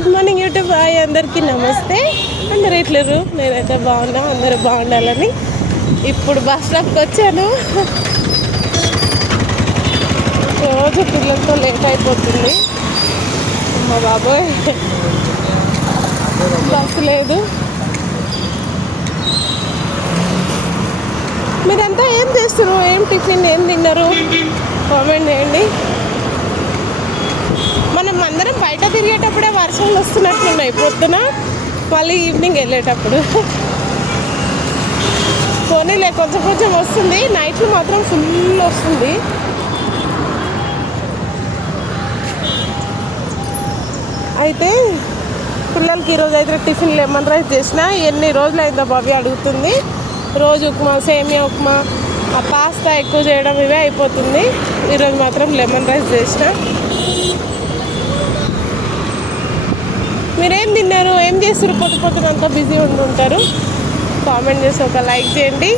Good morning YouTube. Hi అందరికీ నమస్తే. అందరు ఎట్లేరు? నేనైతే బాగున్నా, అందరూ బాగుండాలని. ఇప్పుడు బస్ స్టాప్కి వచ్చాను. రోజు పిల్లలతో లేట్ అయిపోతుంది. అమ్మ బాబోయ్, బస్సు లేదు. మీరంతా ఏం చేస్తారు? ఏం టిఫిన్ ఏం తిన్నారు? కామెంట్ చేయండి. మనం అందరం బయట తిరిగేటప్పుడే వర్షాలు వస్తున్నట్లున్నాయి, పొద్దున మళ్ళీ ఈవినింగ్ వెళ్ళేటప్పుడు. పోనీలే, కొంచెం కొంచెం వస్తుంది. నైట్లు మాత్రం ఫుల్ వస్తుంది. అయితే పిల్లలకి ఈరోజు అయితే టిఫిన్ లెమన్ రైస్ చేసిన. ఎన్ని రోజులు అయిందో బాబీ అడుగుతుంది. రోజు ఉప్మా, సేమియా ఉప్మా, ఆ పాస్తా ఎక్కువ చేయడం ఇవే అయిపోతుంది. ఈరోజు మాత్రం లెమన్ రైస్ చేసిన. మీరేం తిన్నారు? ఏం చేస్తారు? పొద్దునంతా బిజీ ఉంటుంటారు. కామెంట్ చేసి ఒక లైక్ చేయండి.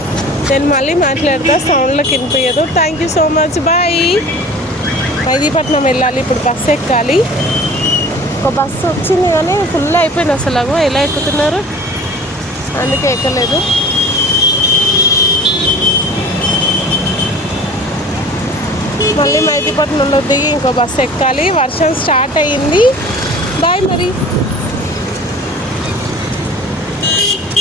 నేను మళ్ళీ మాట్లాడతా, సౌండ్లోకి వినిపించదు. Thank you so much, bye. Mehdipatnam వెళ్ళాలి, ఇప్పుడు బస్సు ఎక్కాలి. ఒక బస్సు వచ్చింది కానీ ఫుల్ అయిపోయింది. అసలు ఎలా ఎక్కుతున్నారు, అందుకే ఎక్కలేదు. మళ్ళీ మైదీపట్నంలో దిగి ఇంకో బస్సు ఎక్కాలి. వర్షం స్టార్ట్ అయ్యింది. బాయ్ మరి.